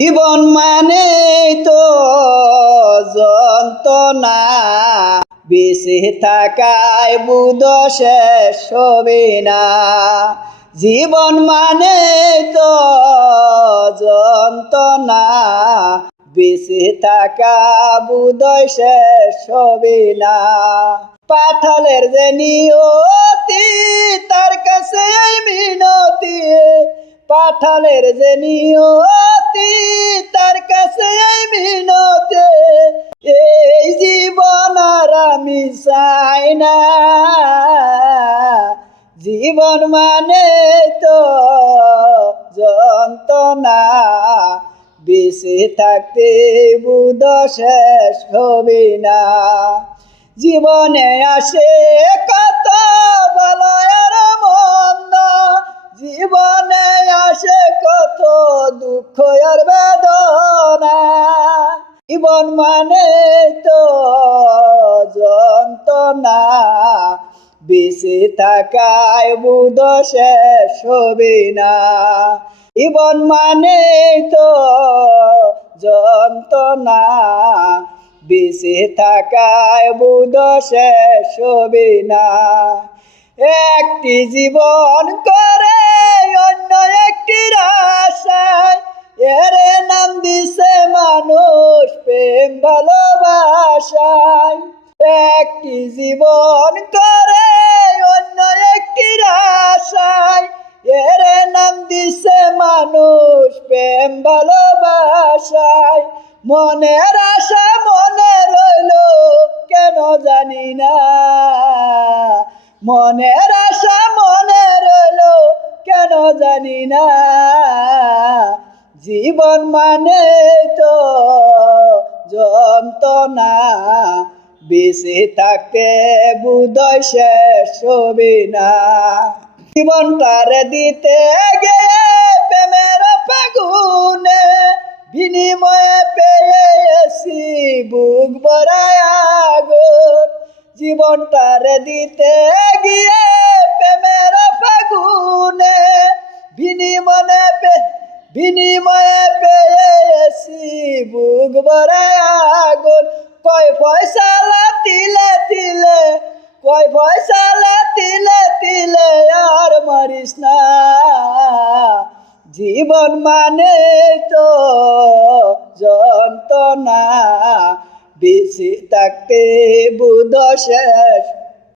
জীবন মানে তো যন্ত্রণা, বেঁচে থাকায় বুধ শেষ হবে না। জীবন মানে তো যন্ত্রণা, বেঁচে থাকা বুধয় শেষ হবে না। পাঠালের যে নিয়তি, তার কাছে মিনতি, পাঠালের যে নিয়তি, তার কাছে মিনতি, এই জীবন আর আমি চাই না। জীবন মানে তো যন্ত্রণা, বেঁচে থাকতে বুধ শেষ হবে না। জীবনে আসে কত ভালো আর মন্দ, জীবনে আসে কত দুঃখ আর বেদনা। জীবন মানে তো যন্ত্রণা, বেঁচে থাকায় বুধ শেষ হবে না। জীবন মানে তো যন্ত্রণা, বেঁচে থাকায় বুধ শেষ হবে না। একটি জীবন করে অন্য একটির আশায়, এর নাম দিছে মানুষ প্রেম ভালোবাসায়। একটি জীবন করে অন্য একটির আশায়, এর নাম দিছে মানুষ প্রেম ভালোবাসায়। মনের আশা মনে রইল কেন জানি না, মনের আশা মনে রইল কেন জানি না। জীবন মানে তো যন্ত্রণা, বেঁচে থাকতে বুধয় শেষ হবে না। জীবনটার দিতে গিয়ে প্রেমের ফাগুনে, বিনিময়ে পেয়েছি বুক ভরায় আগুন। জীবনটার দিতে গিয়ে প্রেমের ফাগুনে, বিনিময়ে পেয়েছি বুক ভরায় আগুন। কয় ফয়সালা তিলে তিলে, কয় ফয়সালা তিলে তিলে আর মারিস না। জীবন মানে তো যন্ত্রণা, বেঁচে থাকতে বুধ শেষ